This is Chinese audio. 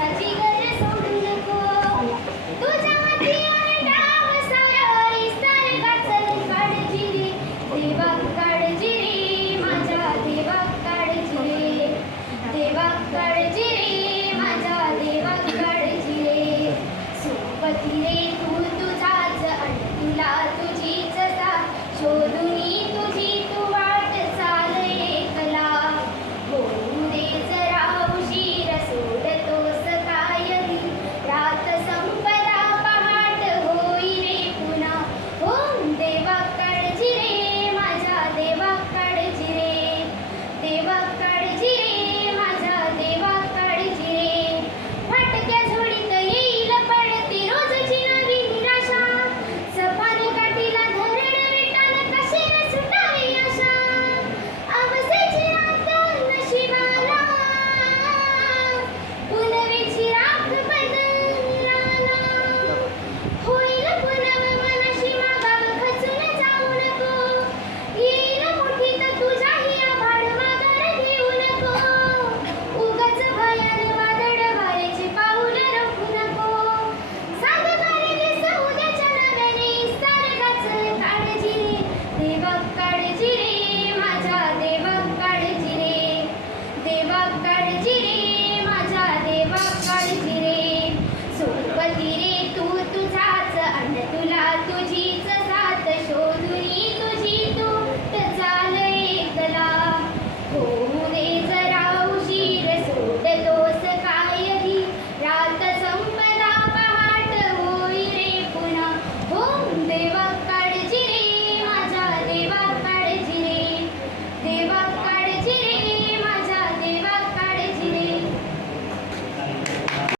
再见。